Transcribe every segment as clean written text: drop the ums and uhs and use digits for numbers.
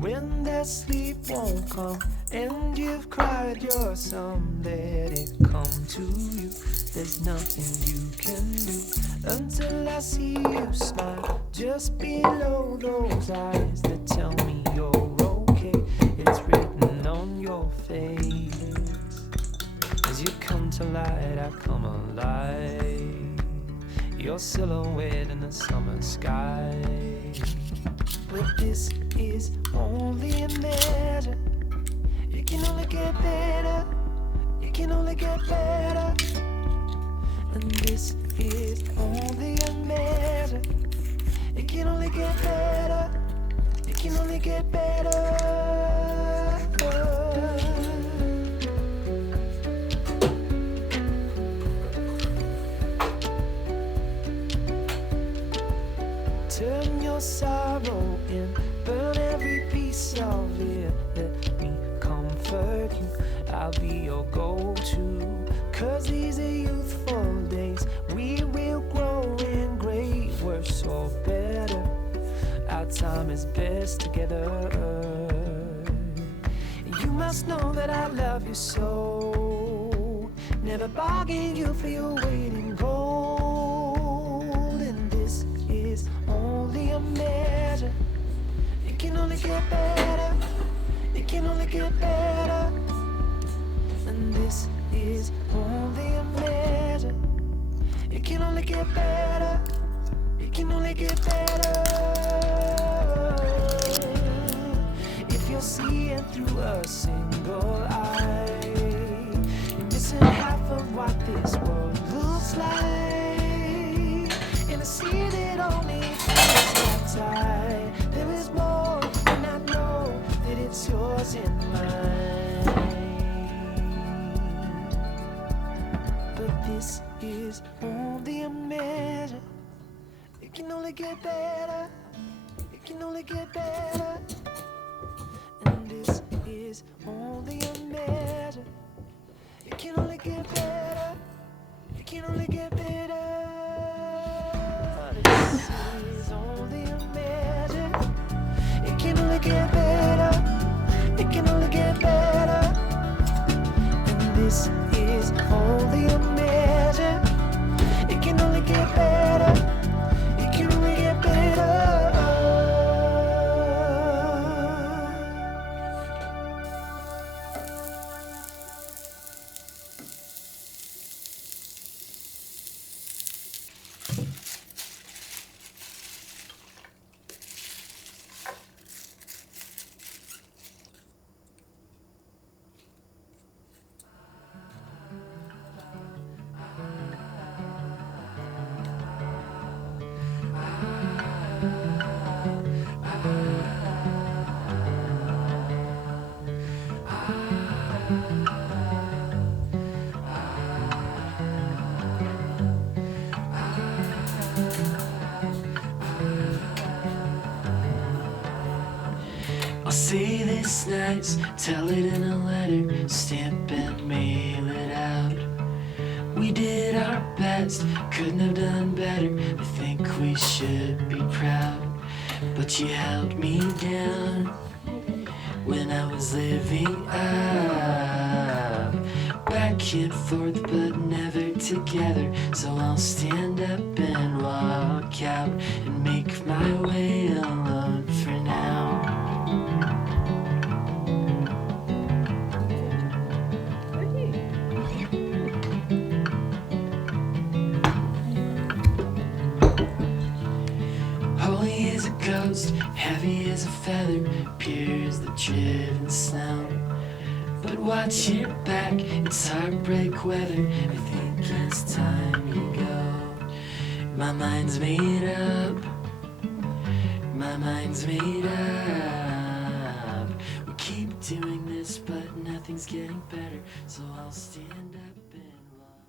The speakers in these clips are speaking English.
When that sleep won't come and you've cried your sum, let it come to you. There's nothing you can do until I see you smile just below those eyes that tell me you're okay. It's written on your face. As you come to light, I come alive. Your silhouette in the summer sky. But this is only a measure. It can only get better. It can only get better. And this is only a measure. It can only get better. It can only get better. Turn your sorrow in, burn every piece of it. Let me comfort you, I'll be your go-to. 'Cause these are youthful days, we will grow in great, worse or better. Our time is best together. You must know that I love you so. Never bargain you for your weight in gold. And this is only a measure. It can only get better. It can only get better. And this is only a measure. It can only get better. It can only get better. If you're seeing through a single eye, you're missing half of what this world looks like. In a sea that only feels like tide. yours and mine. But this is only a measure. It can only get better. It can only get better. And this is only a measure. It can only get better. It can only get better. This is only a measure. It can only get better. It can only get better. And this is only a measure. It can only get better. It can only get better. I'll say this nice, tell it in a letter, stamp and mail it out. We did our best, couldn't have done better. I think we should be proud. But you held me down when I was living up. Back and forth but never together. So I'll stand up and walk out and make my way alone for now. Holy as a ghost, heavy as a feather, pure as the driven snow. But watch your back, it's heartbreak weather. I think it's time you go. My mind's made up. My mind's made up. We keep doing this, but nothing's getting better. So I'll stand up and walk.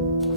you.